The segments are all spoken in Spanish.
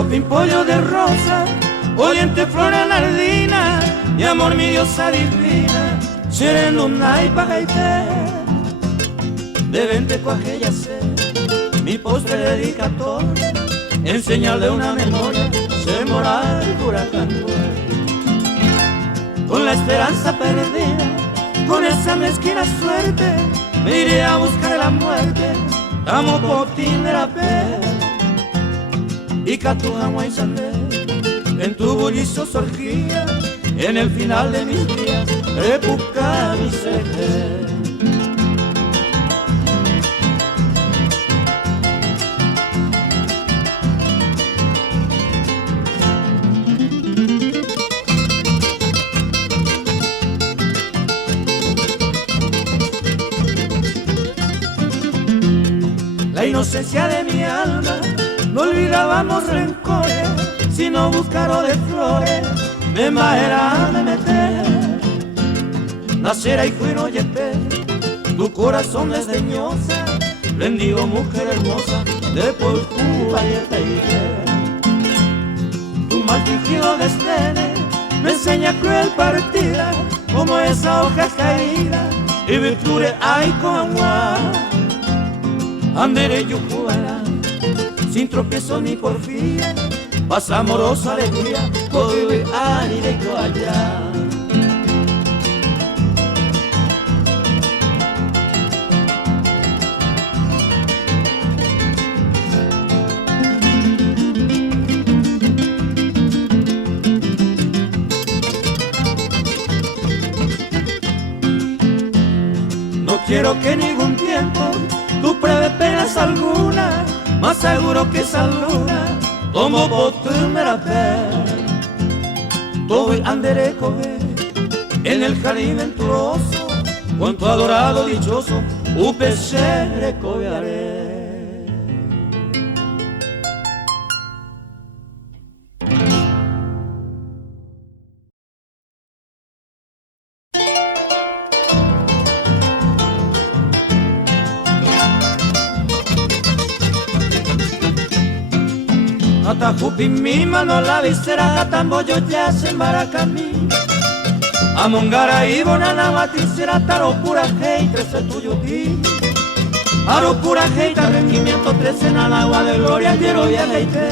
Fresco pimpollo de rosa, oliente flor anardina, mi amor, mi diosa divina, sereno naipa gaité, de 20 cuaje sé, mi postre dedicatoria, en señal de una memoria, se moral el huracán con la esperanza perdida, con esa mezquina suerte, me iré a buscar la muerte, amo potín de la pe, y catuja y sandé, en tu bulliciosa orgía, en el final de mis días, época mi secreto. La inocencia de mi alma, no olvidábamos rencores, sino buscaro de flores, me maera me meter. Nacera y fui no yepe, tu corazón desdeñosa, bendigo mujer hermosa, de por Cuba y el Tahití. Tu mal fingido desdén me enseña cruel partida, como esa hoja caída, y virtude hay con agua. Andere yucubara, sin tropiezo ni porfía, paz amorosa alegría, hoy ani de allá. No quiero que ningún tiempo tú pruebe penas alguna, más seguro que esa luna, como me la ver. Todo andere coge en el jardín venturoso, con tu adorado dichoso, upese recobiaré. Atajupi mi mano la visera, tamboyo ya se embaracami. Amongara y bonana maticera, taro pura hei, 13 tuyo ti. Aro pura hei, regimiento 13 en el agua de gloria, llero vieja y te.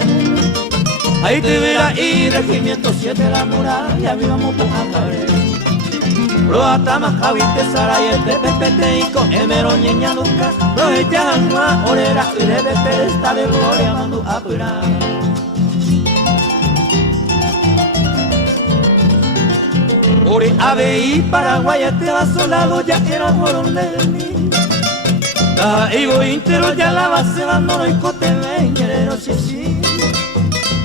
Ahí te verá y regimiento 7 la muralla, vivamos por cabré. Proatama javite saray, pepe y con emero ñeña nunca. Proeja anua, orera y rebete esta de gloria, mando a pura. Ore ave y Paraguay te va solado, ya era morón de mí. La ego intero ya la base abandono y cote leñero, sí.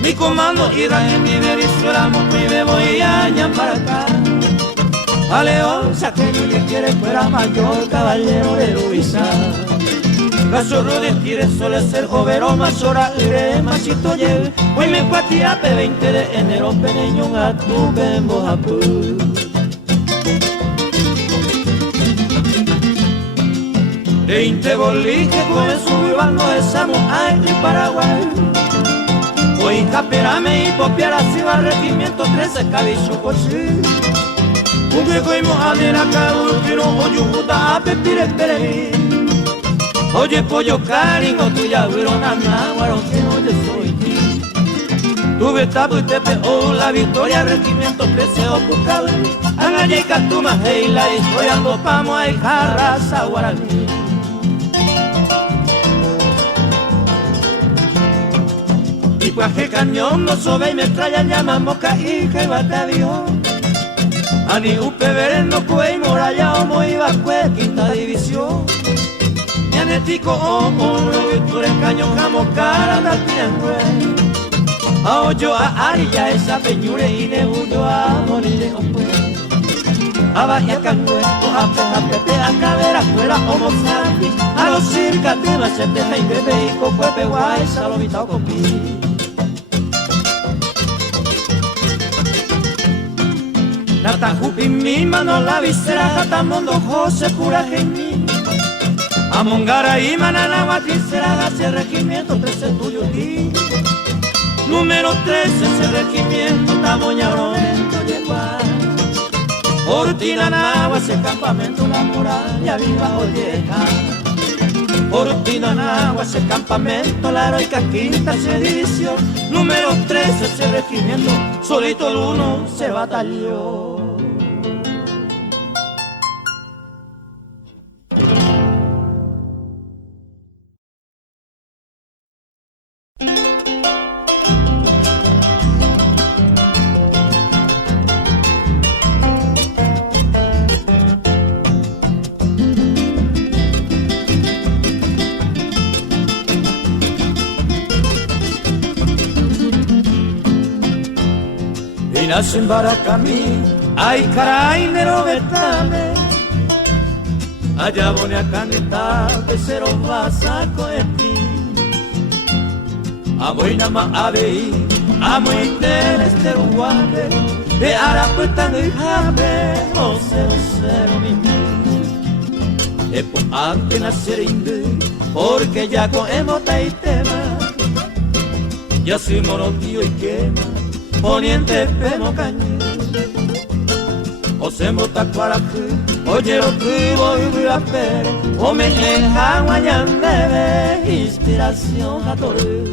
Mi comando irá en mi Venezuela, monto y bebo y añan para acá. A León, saqueño que quiere fuera mayor, caballero de Luisa. Cachorro de tire suele ser jovero, machora, masito lleve. Hoy me cuatía P20 de enero, peneño a tu bembo japú. De inte boliche con el subivano de Samuay en Paraguay. Hoy caperame y popiara si va regimiento 13 cabicho por sí. Un viejo y mojadera cabrón, quiero oyujuta a pepire perejil. Oye pollo cariño, tuya virona náhuaro, que oye soy ti. Tuve tapo y te peo la victoria, regimiento 13 ocupado. Angaña y catuma, hey, la historia, ando pamo, hay jarraza, guaraní. Y cuaje cañón, no sobe y metralla, llama moca, hija y batallón. Ani upe vereno, cuey, moralla, homo y bacue, quinta división. Tico lo virtud en caño jamo cara da tiempo. A oyo a arilla esa peñure y de huyo a morir de hombre. A vaya cangüe, o a pejapete, a cadera fuera como santi. A los circa de la setenta y bebé y cocuepe guay, salomita con pi. Natajupi mi mano la visera, jatamondo José pura geni. Amongara y manana matricera, hacia regimiento 13 tuyo ti. Número 13, ese regimiento Tamoñaronento llegó. Cortina Nagua, ese campamento, la muralla viva Olleja. Cortina Nagua, ese campamento, la heroica quinta sedición. Número 13, ese regimiento, solito el uno se batalló. Nace en Baracamí, ay caray, nero betame. Allá voy a cantar, becero vasaco de ti. Amo y nama abei, amo y este guape. De arapueta de jabe, oh cero mi mi. Epo ante nacer inde, porque ya con emota y tema. Ya soy monotío y quema. Poniente pemo cañón, o se mota cuaraje, oye lo que voy a hacer, o me deja mañana inspiración a todo.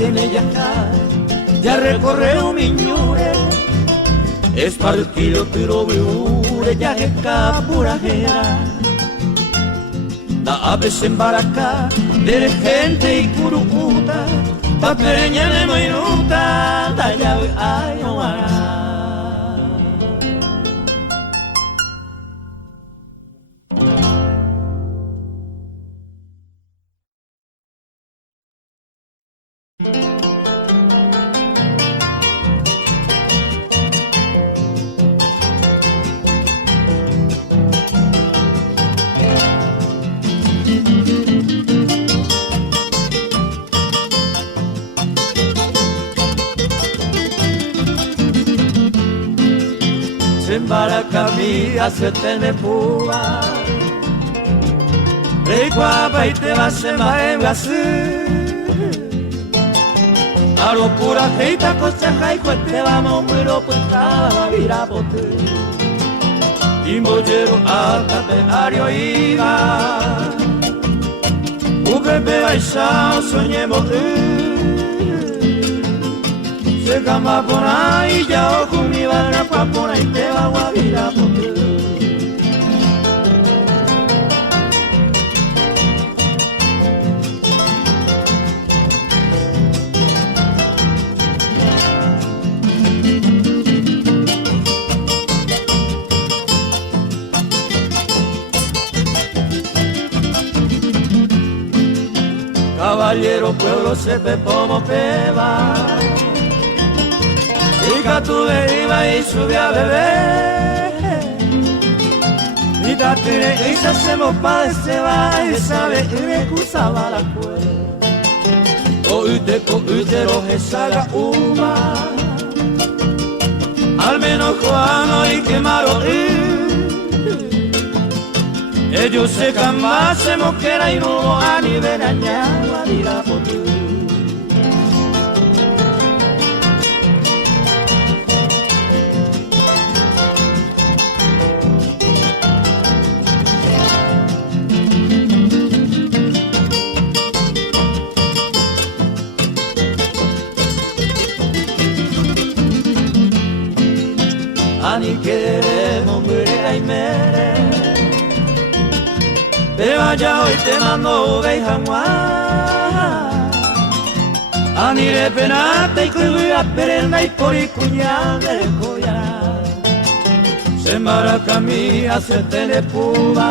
En ella ya recorre un miñure, es partido tiro viure, ya es capurajera. Da aves en Baracá, de gente y curucuta, pa' pereña de moinuta, da llave ay no hará. Baracamí hace tener púa, rey guapa y te vas a maengasí. A lo pura jeita coseja y pues te vamos muy lo pues estaba virapote. Y mollero hasta tenario iba, un bebé baixao soñemos se cama por ahí, ya ojo mi barra pa' por ahí te va a virar porque caballero pueblo sepe como peba. Hija tu deriva y sube a beber. Y date y se hacemos pa' de se va y sabe y me excusaba la cueva. Oíte lo que salga uva. Al menos Juano y quemaron ellos se jamás se moquera y no a nivel añada dirá por ti. Ani queremos muere y mere. Te vaya hoy te mando oveja guá. Ani de penate y cuya perenda y por y cuñada de coya. Maracamia se telepuba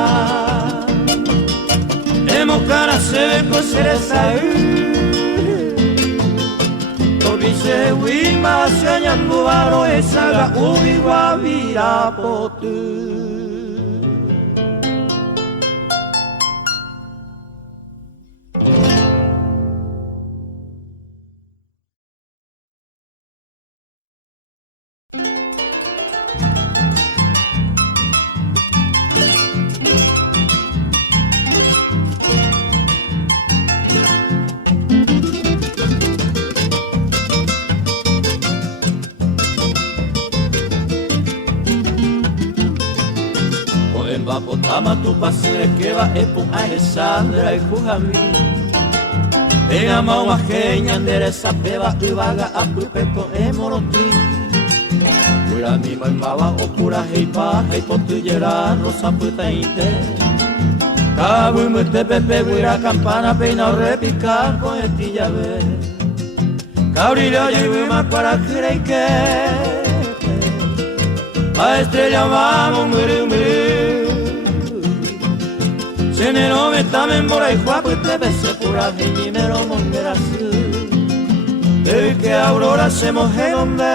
Emo cara se ve coseresa Tolbise wima se nyambaro esaga ubi wabira potu Potama tu pasire que va epu Alessandra y Jujami Venga mauma genia endereza peba y vaga a pupeco emoroti Pura mi maimaba o pura heipa heipotillera rosa puta inte Cabu y muerte pepe guira campana peina o repicar con estilla ve Cabrilla y vima para que a estrella vamos muru Se ne no me tamen mora y guapo y te besé pura y me lo mongeras el que aurora se moje donde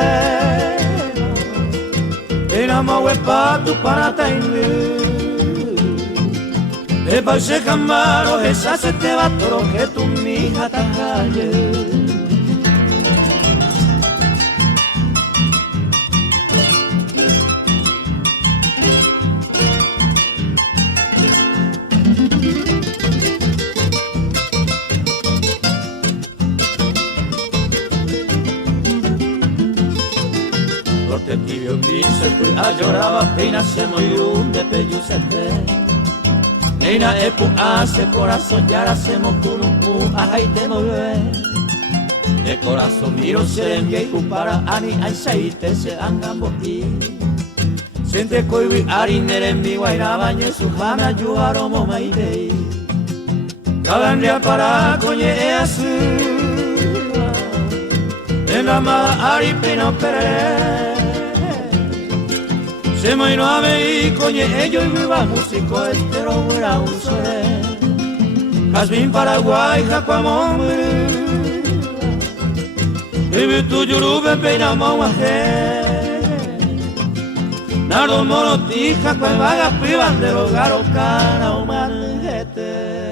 en amagüe pa tu para tainlu de paise camaro esa se te va toro que tu mija tajaye Tibio grise a lloraba pena se moirú de pello se te Neina epu hace corazón ya hacemos kunuku ahí te mover De corazón miro se envié para ani ay saite se angambo y Siente koibi arinere mi guaira bañe su jana yuaro momaidei Cada día para coñe azul En la mala ari pena pere Se moino a ver y coñe ellos y viva músico estero fuera un sole Jazmín Paraguay jacuamón y vi tu yurube peina mauaje Nardo monotija cual vaga privan de los garos cara o manjete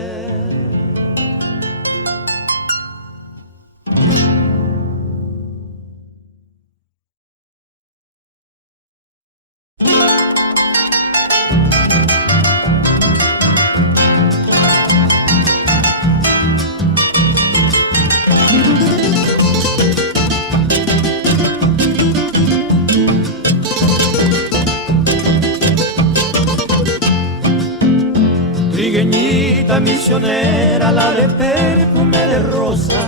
Misionera, la de perfume de rosa,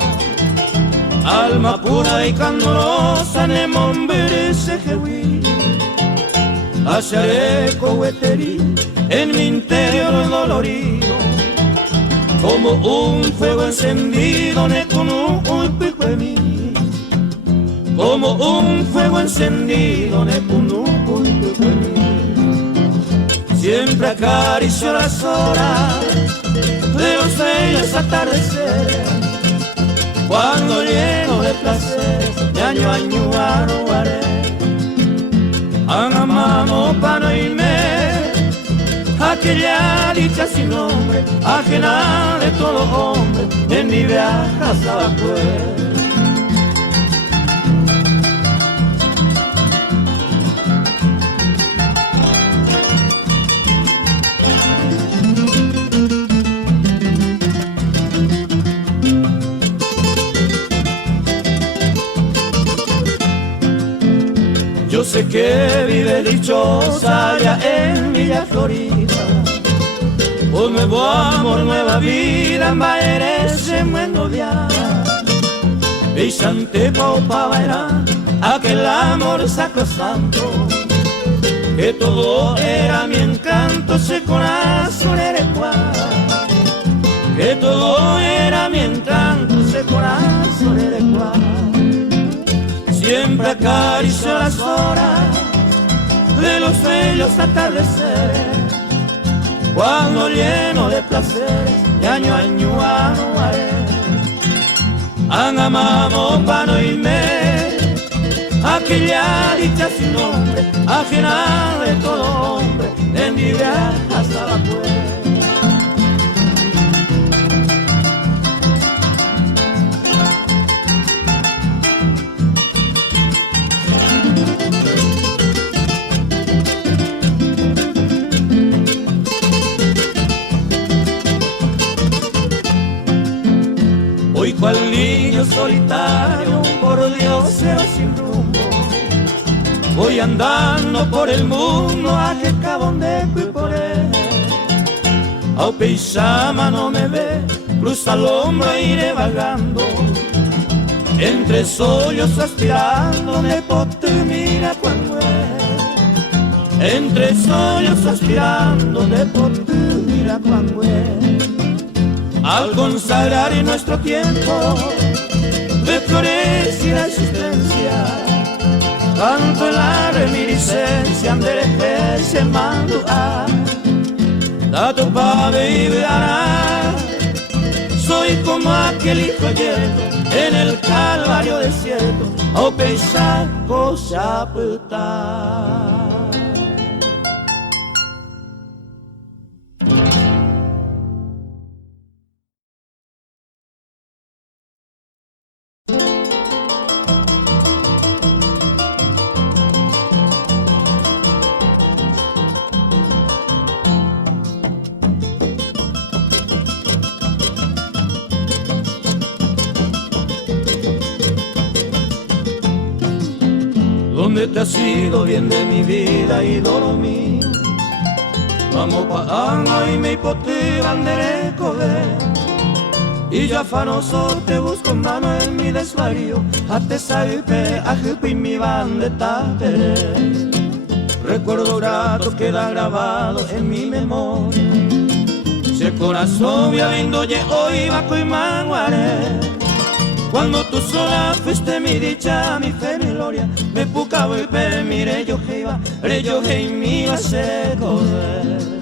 alma pura y candorosa, nemombere sejewi, haceré coheteri en mi interior dolorido, como un fuego encendido, ne con un pico de mí, como un fuego encendido, ne con un pico de mí, siempre acaricio las horas de los bellos atardeceres cuando lleno de placeres de año a año haré amamos para irme aquella dicha sin nombre ajena de todo hombre en mi viaje hasta la puerta Yo sé que vive dichosa allá en Villa Florida, un nuevo amor, nueva vida, merece buen noviar. Y Sante Paupa era aquel amor sacrosanto, que todo era mi encanto, ese corazón era cual. Que todo era mi encanto, ese corazón era igual. Siempre acaricio las horas de los bellos atardeceres, cuando lleno de placeres de año a año anuaré. Angamamo pano y me, aquella dicha sin nombre, ajena de todo hombre, de envidiar hasta la puerta. Hoy cual niño solitario, por diosero sin rumbo, voy andando por el mundo a que cabón de cuiporé. Au Peixama no me ve, cruza el hombro e iré vagando, entre sollos aspirando me pote mira cuando es. Entre sollos aspirando me pote mira cuando es. Al consagrar en nuestro tiempo de flores y la existencia, canto en la reminiscencia de se mando a dato pa' vivir. Soy como aquel hijo yerto en el calvario desierto, au Peixama cosa puta. ¿Dónde te has ido bien de mi vida, ídolo mío? Vamos pa' Ango y me hipote bandere cover, y yo afanoso te busco en mano en mi desvarío, a te salpe, a y mi bandeta peré. Recuerdo grato queda grabado en mi memoria, si el corazón ya viendo ye hoy bajo y manguaré. Cuando tú sola fuiste mi dicha, mi fe, mi gloria, me pucabo y pe, mire yo que iba, re yo que mi iba a ser correr.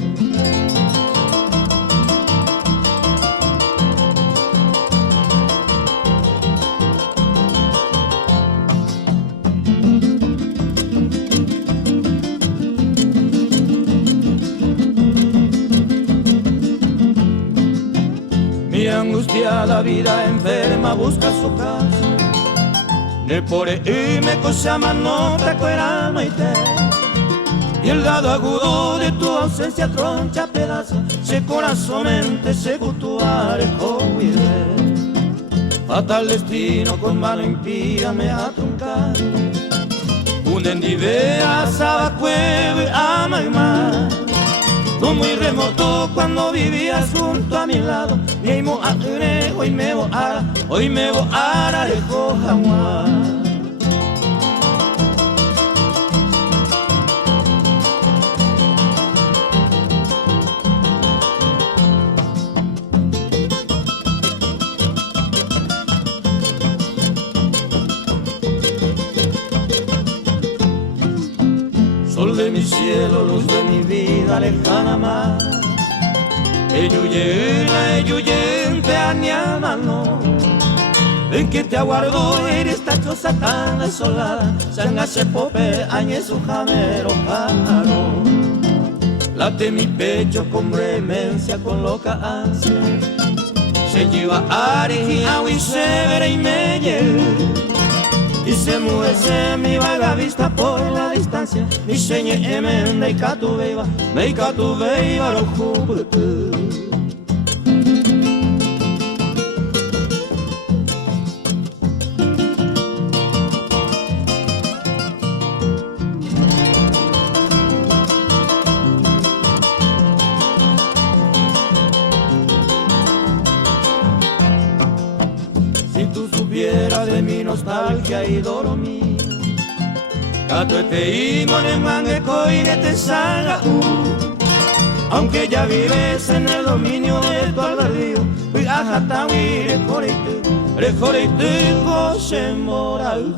Mi angustia, la vida enferma busca su casa, nel pore y me cosa no te acuerdas no te. Y el dado agudo de tu ausencia troncha pedazo, se corazón mente se gutuare coide. Fatal destino con mano impía me ha truncado, un endivea saba cueve ama y más. No muy remoto cuando vivías junto a mi lado, ni mo ature, hoy me voy a lejos jamás. Sol de mi cielo, luz de mi vida lejana más, eyuyente añamano, en que te aguardo en esta choza tan desolada, sangase pope añe su jamero pájaro. Late mi pecho con vehemencia, con loca ansia, se lleva ari, agua y severa y meyel, y se muece mi vaga vista por la distancia, mi señe emenda y catuveiva, me catuveiva lo juputu. Si tú supieras de mi nostalgia y dormí, cato este imon en mangueco y te salga aunque ya vives en el dominio de tu albedrío, voy a jatawi recorite José Moral.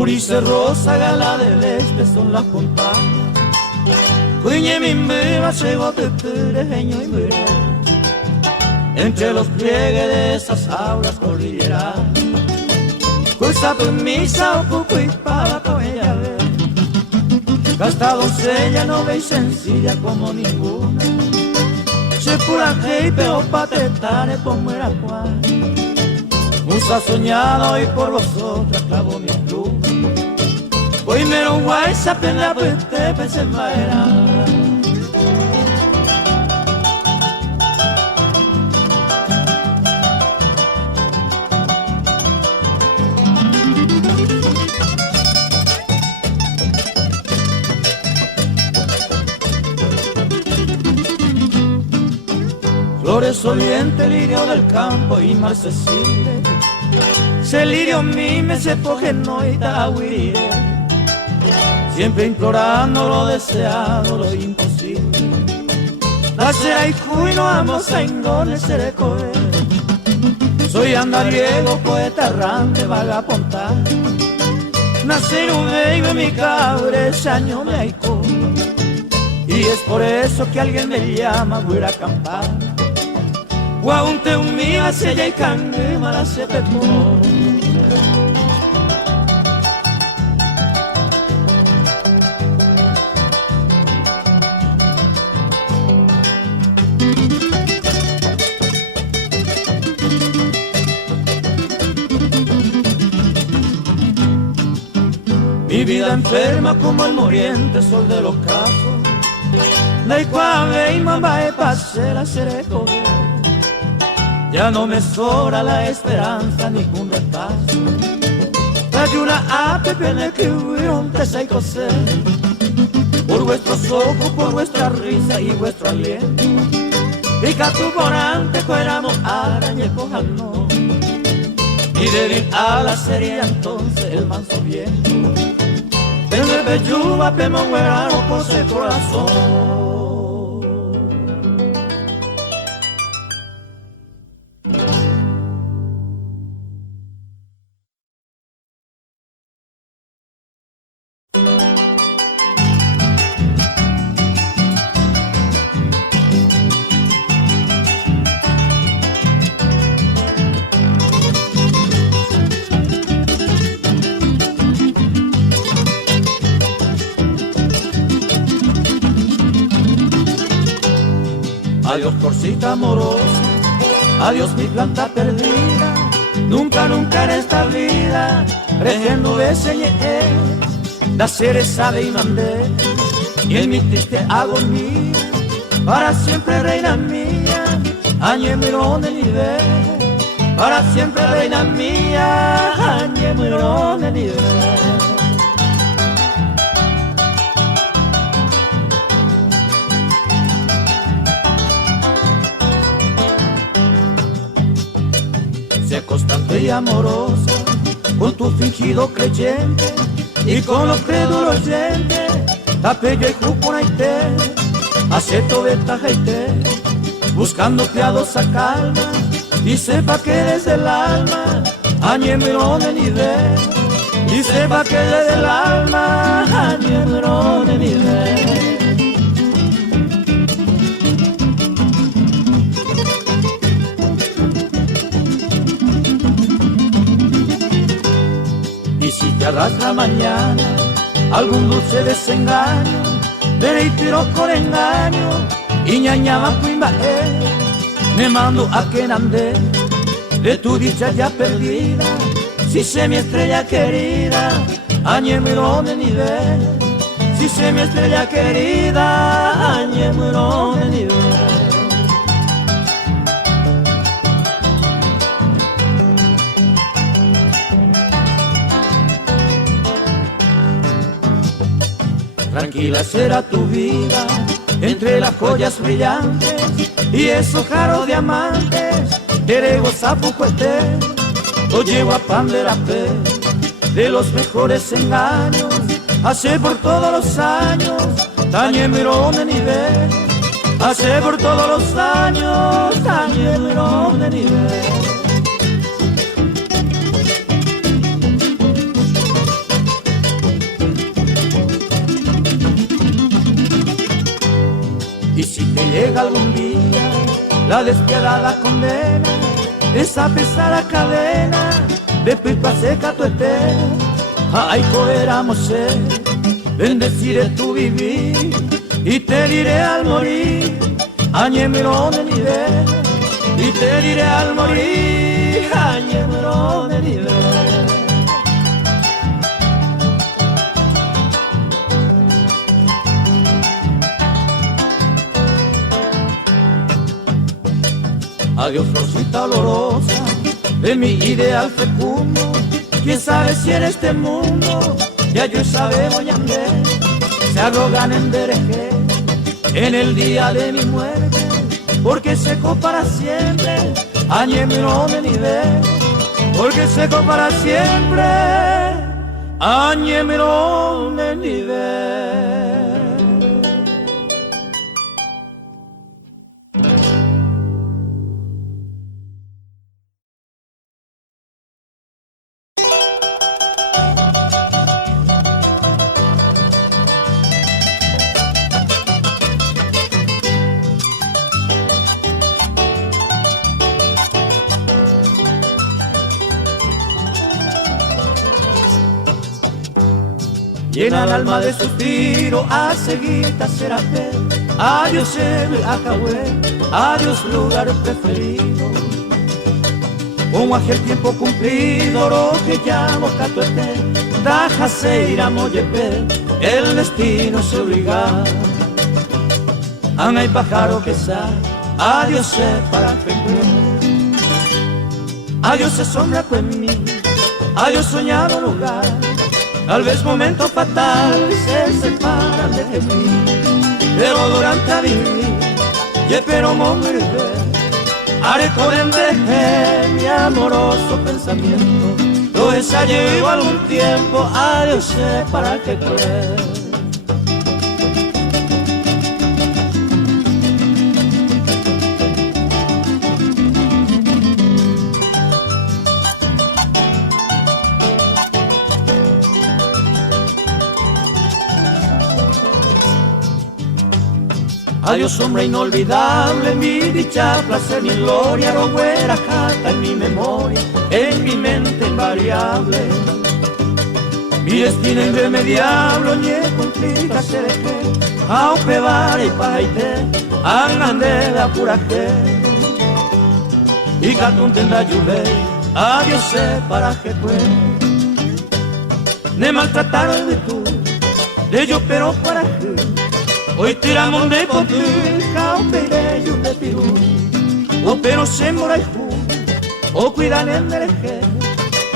Urice rosa, gala del este son las compañías. Cuñe mi mira, llegó te tereño y mire. Entre los pliegues de esas aulas cordilleras. Cuesta tu misa o cuco y para con ella ver. Esta doncella no veis sencilla como ninguna. Se pura hey, pero patetane por muera cual. Musa soñado y por vosotras clavo mi pluma. Hoy me lo guay, sapen la peste, pensé en bailar. Flores oliente, lirio del campo y marcesile. Se lirio mime, se poje noita aguirire. Siempre implorando lo deseado, lo imposible. Nacerá y no vamos a ingones, seré coger. Soy andariego, poeta errante, vagapontar. Nacer un baby, mi cabre, año me aico. Y es por eso que alguien me llama, voy a acampar. Guaunte un mío, se ya y cangue, mala se pepó. Mi vida enferma como el moriente sol del ocaso. Dai cuave y mamá e pase la seré coger. Ya no me sobra la esperanza ningún retazo. Hay una ape pene que hubieron te sei coser. Por vuestros ojos, por vuestra risa y vuestro aliento. Y catuborante éramos araña y cojano. Y débil ala sería entonces el manso viento. Pero el belluba pemo huerano por su corazón. Adiós corcita amorosa, adiós mi planta perdida. Nunca, nunca en esta vida regendo beseñé da seres sabe y mandé. Y en mi triste agonía, para siempre reina mía, añe mirón de nivel. Para siempre reina mía, añe mirón de nivel. Sé constante y amorosa con tu fingido creyente y con los crédulos oyentes, tapello y juponaité, acepto ventaja y té, buscando piadosa calma y sepa que desde el alma añemiro de nivel, y sepa que desde el alma añemiro de nivel. Y si te arrastra mañana algún dulce desengaño, veré y tiro con engaño, y ñañaba cuimba me mando a que ande de tu dicha ya perdida. Si sé mi estrella querida, añemiro de nivel. Si sé mi estrella querida, añemiro de nivel. Tranquila será tu vida entre las joyas brillantes y esos jaros diamantes. Terego zapucuete, lo llevo a panderapé de los mejores engaños. Hace por todos los años, tañemirón de nivel. Hace por todos los años, tañemirón de nivel. llega algún día la despiadada condena, esa pesada cadena de pipa seca tu eterna. Ay, coeramos ser, bendeciré tu vivir y te diré al morir, añemero de nivel, y te diré al morir, añemero de nivel. Adiós, rosita olorosa de mi ideal fecundo. Quién sabe si en este mundo ya yo sabe voy a andar. Se arrogan en dereje en el día de mi muerte, porque seco para siempre, añemiro de nivel. Porque seco para siempre, añemiro de nivel. Llena el alma de suspiro a seguir a Serapé. Adiós el Acahué, adiós lugar preferido. Como aquel tiempo cumplido, lo que llamo Catuete, Tajase irá Moyepe, el destino se obliga. Ana y pájaro que sa, adiós se para Pepe. Adiós se sombra conmigo, adiós soñado lugar. Tal vez momento fatal se separan de mí, pero durante a vivir, y espero morir, haré con enveje mi amoroso pensamiento. Lo ensayé algún tiempo, adiós sé para qué creer. Adiós sombra inolvidable, mi dicha, placer, mi gloria, no huera jata en mi memoria, en mi mente invariable. Mi destino irremediable, oye, complica ser que, a upebare y paite, anande da puraje. Y catun tenda lluve, adiós sé para que pueda. Me maltrataron de tú, de yo pero para que. Hoy tiramos de potuja, o pereyo de pirú, o pero se moraijú, o cuidan el dereje,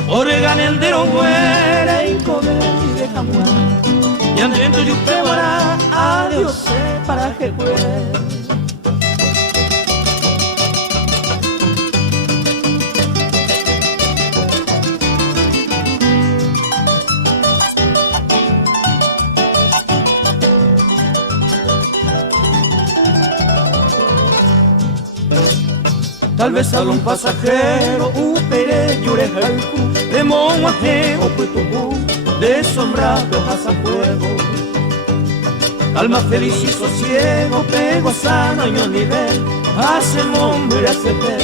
o regan el de lo muere y comer y deja muer. Y andando yo pebará, adiós sé para que pueda. Tal vez algún pasajero, upere, yure, jalcu, de moaje o putubu, de sombra, de hojas a fuego. Alma feliz y sosiego, pego sano y no nivel, hace hombre, hace pe,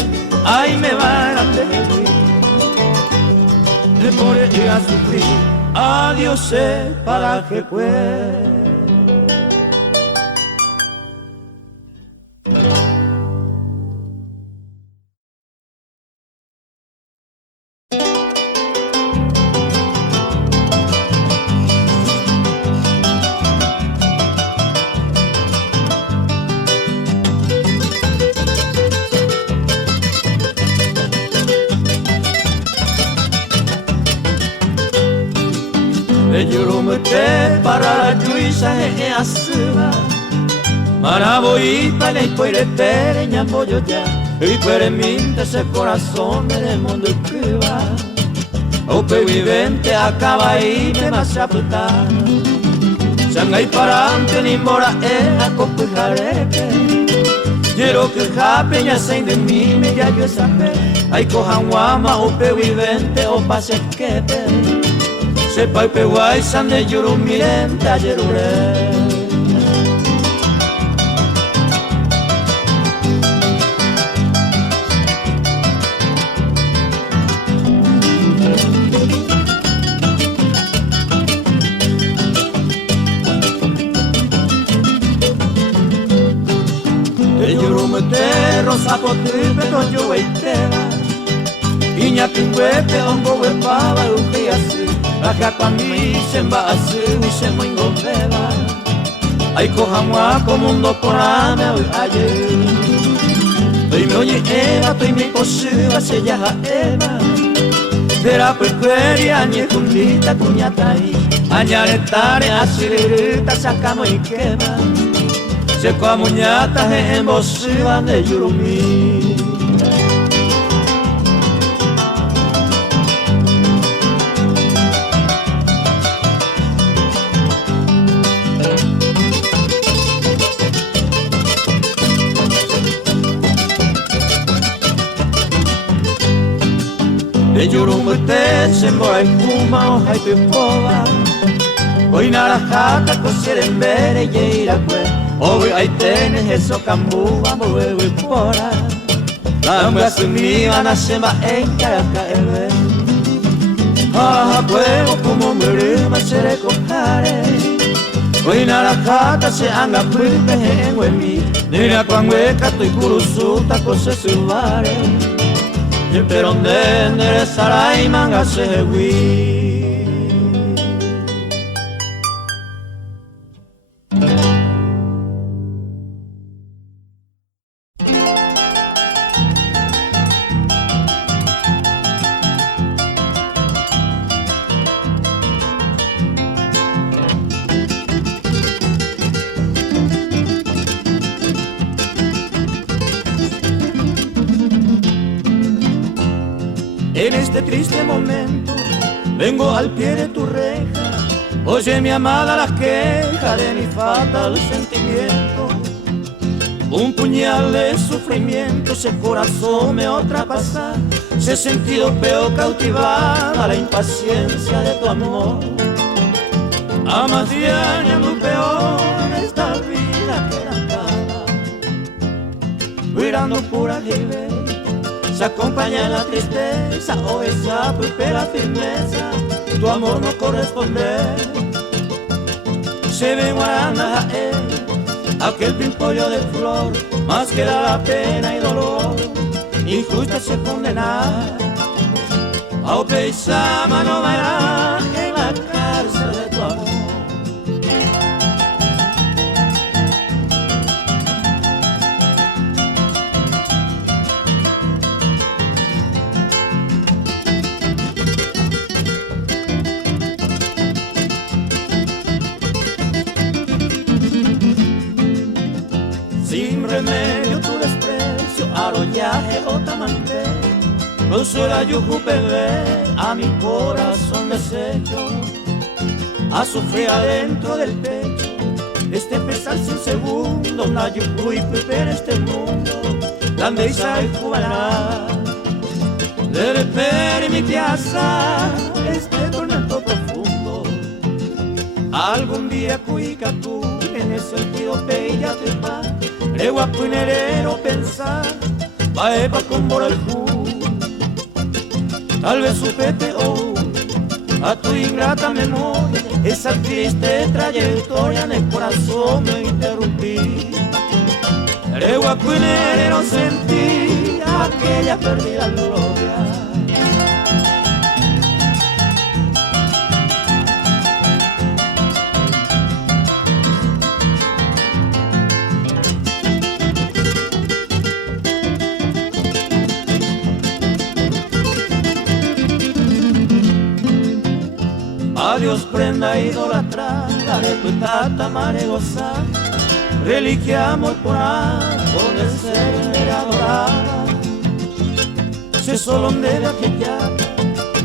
ay me van a dejar. De por ella a sufrir, adiós sé para que pueda. Para juisa e asuma Maraboí para y puede pereña pollo ya y pereminte ese corazón en el mundo que va Ope vivente acaba y me vas a apretar Sangay para ante ni mora a copo y jareque Quiero que japeña se de mí me ya yo sabe Ay cojan guama ope vivente o pase que te Sepa y peguay san de yuru miren tallerure te rosa potipe toyo weiteba Iña pingüete ongo wepaba ujiasi Aja kwa mi semba asi wisemo ingobeba Aiko hamwako mundo korame aye Toi me oye eva, toi me posiba se yaha eva Dera pues queria anye kundita kunyatai Añaretare asiririta sakamo ikeba Se kwa muñata he embosiba de yurumi De yurumbu te semboa ikuma oja ituipoba Oi narajata kosierembere yeiraque Ovi aitene heso kambuba mowewe pora Lambua sumiwa na semba enkaraka ebe Haha puevo como murima sereko kare Oi narajata se anga puipe henwemi Nira kwangweka tuikurusuta kose subare Pero ndendere sarai manga sewi En este triste momento vengo al pie de tu reja Oye mi amada la queja de mi fatal sentimiento Un puñal de sufrimiento ese corazón me ultrapasa Se he sentido peor cautivada la impaciencia de tu amor Amas diario peor esta vida que era acaba Mirando pura jibe Se acompaña en la tristeza o esa pupera firmeza Tu amor no corresponde Se ve guaranda aquel pimpollo de flor Más que da la pena y dolor Injusta se condena A Opeisama no verá en la cárcel de tu amor Sin remedio tu desprecio, arrollaje o tamanté Consuela yujupebe a mi corazón deshecho A sufrir adentro del pecho este pesar sin segundo Na yujuy peper este mundo Landeiza y cubana Debe permitirse este tormento profundo Algún día cuica tú en el sentido peilla tripa Regua puinerero pensar Baepa con el ju Tal vez supete a tu ingrata memoria Esa triste trayectoria en el corazón me interrumpí Regua puinerero sentí aquella perdida gloria Adiós prenda idolatrada de tu tata madre gozar Reliquia amor por con el ser adorada Se solo debe aquellar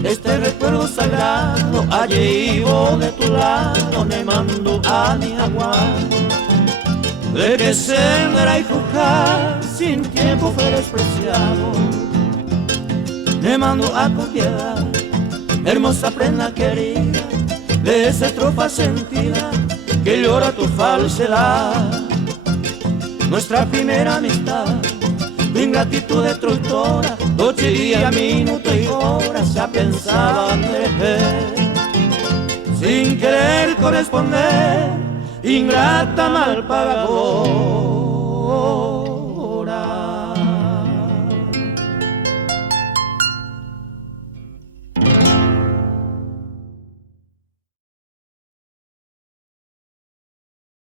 este recuerdo sagrado Allí iba de tu lado me mando a mi jaguar De que sembra y fujar sin tiempo fue despreciado Me mando a con piedad hermosa prenda querida de esa estrofa sentida que llora tu falsedad Nuestra primera amistad, tu ingratitud destructora Noche y día, minuto y hora se ha pensado antejer Sin querer corresponder, ingrata mal pagador